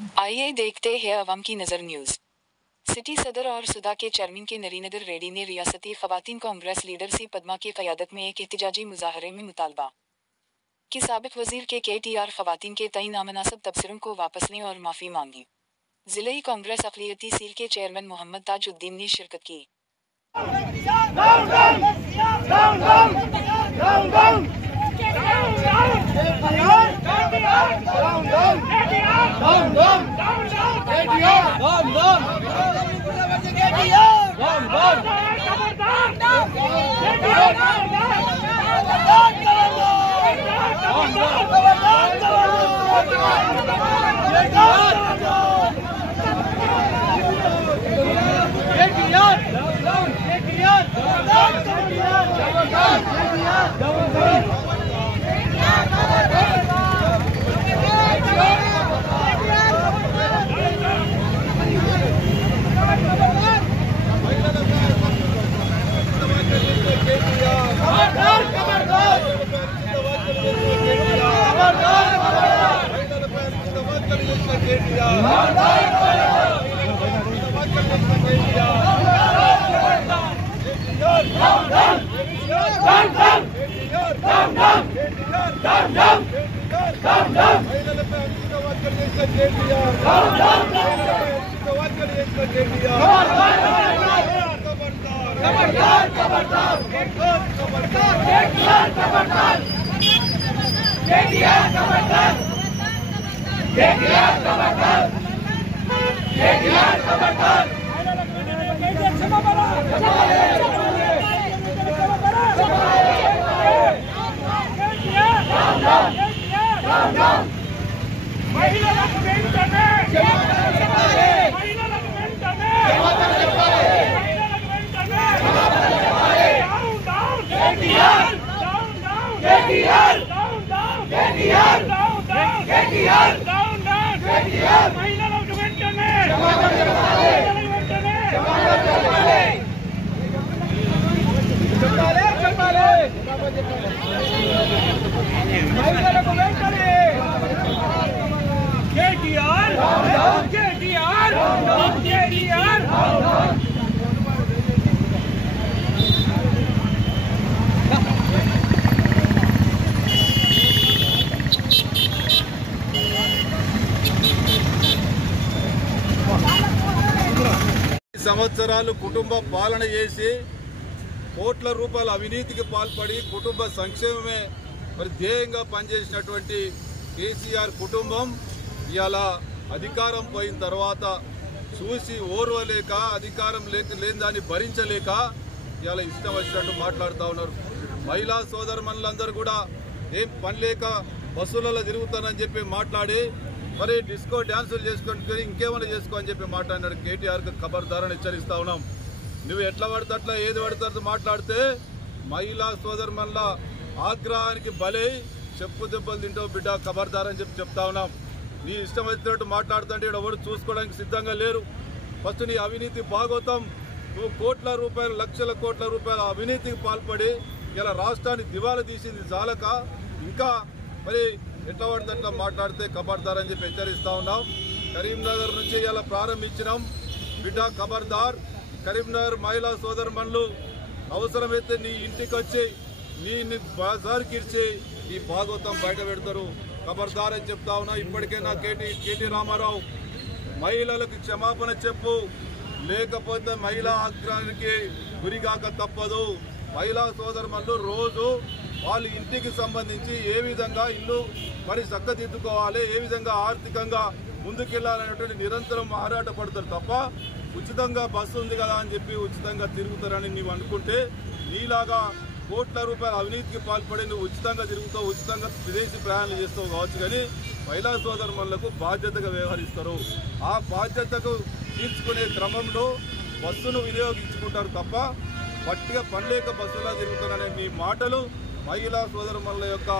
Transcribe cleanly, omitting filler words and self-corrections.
आइए देखते हैं अवाम की नजर न्यूज। सिटी सदर और सुधा के चेयरमैन के नरीनदर रेड्डी ने रियासती खवातीन कांग्रेस लीडर सी पद्मा की क़यादत में एक एहतजाजी मुजाहरे में मुतालबा कि साबिक वजीर के KTR खवातीन के तय नामनासिब तबसरों को वापस लें और माफ़ी मांगी। ज़िले कांग्रेस अक़लियती सील के चेयरमैन मोहम्मद ताजुद्दीन ने शिरकत की। సంవత్సరాలు కుటుంబ పాలన చేసి కోట్ల రూపాయల అవినీతికి పాల్పడి కుటుంబ సంక్షేమమే మరి ధ్యేయంగా పనిచేసినటువంటి కేసీఆర్ కుటుంబం ఇవాళ అధికారం పోయిన తర్వాత చూసి ఓర్వలేక అధికారం లేని దాన్ని భరించలేక ఇవాళ ఇష్టం వచ్చినట్టు మాట్లాడుతూ ఉన్నారు. మహిళా సోదరుమణులందరూ కూడా ఏం పని లేక బస్సులలో తిరుగుతానని చెప్పి మాట్లాడి మరి డిస్కో డ్యాన్సులు చేసుకొని ఇంకేమైనా చేసుకో అని చెప్పి మాట్లాడినారు. KTRకు ఖబర్దారని హెచ్చరిస్తా ఉన్నాం. నువ్వు ఎట్లా పడితే అట్లా ఏది పడితే అట్లా మాట్లాడితే మహిళా సోదరుమణుల ఆగ్రహానికి బలై చెప్పు దెబ్బలు తింటావు బిడ్డ, ఖబర్దారని చెప్పి చెప్తా ఉన్నాం. నీ ఇష్టం వచ్చినట్టు మాట్లాడుతుంటే ఇక్కడ ఎవరు చూసుకోవడానికి సిద్ధంగా లేరు. ఫస్ట్ నీ అవినీతి భాగోతం. నువ్వు కోట్ల రూపాయలు లక్షల కోట్ల రూపాయల అవినీతికి పాల్పడి ఇలా రాష్ట్రాన్ని దివాలా తీసింది చాలక ఇంకా మరి ఎట్లా పడితే అట్లా మాట్లాడితే ఖబర్దార్ అని చెప్పి హెచ్చరిస్తా ఉన్నాం. కరీంనగర్ నుంచి ఇలా ప్రారంభించినాం బిడ్డ, ఖబర్దార్. కరీంనగర్ మహిళా సోదరుమణులు అవసరమైతే నీ ఇంటికి వచ్చి నీ బజార్కి ఇచ్చి ఈ భాగవతం బయట పెడతారు. ఖబర్దార్ అని చెప్తా ఉన్నా. ఇప్పటికైనా కేటీ రామారావు మహిళలకు క్షమాపణ చెప్పు, లేకపోతే మహిళా ఆగ్రహానికి గురిగాక తప్పదు. మహిళా సోదరుమణులు రోజు వాళ్ళ ఇంటికి సంబంధించి ఏ విధంగా ఇల్లు మరి చక్కదిద్దుకోవాలి, ఏ విధంగా ఆర్థికంగా ముందుకెళ్లాలనేటువంటి నిరంతరం ఆరాట పడతారు తప్ప ఉచితంగా బస్సు ఉంది కదా అని చెప్పి ఉచితంగా తిరుగుతారని నీవు అనుకుంటే నీలాగా కోట్ల రూపాయల అవినీతికి పాల్పడి నువ్వు ఉచితంగా తిరుగుతావు, ఉచితంగా విదేశీ ప్రయాణాలు చేస్తావు కావచ్చు. కానీ మహిళా సోదరులకు బాధ్యతగా వ్యవహరిస్తారు. ఆ బాధ్యతకు తీర్చుకునే క్రమంలో బస్సును వినియోగించుకుంటారు తప్ప పట్టిగా పనిలేక బస్సులా తిరుగుతారనే మీ మాటలు మహిళా సోదరుల యొక్క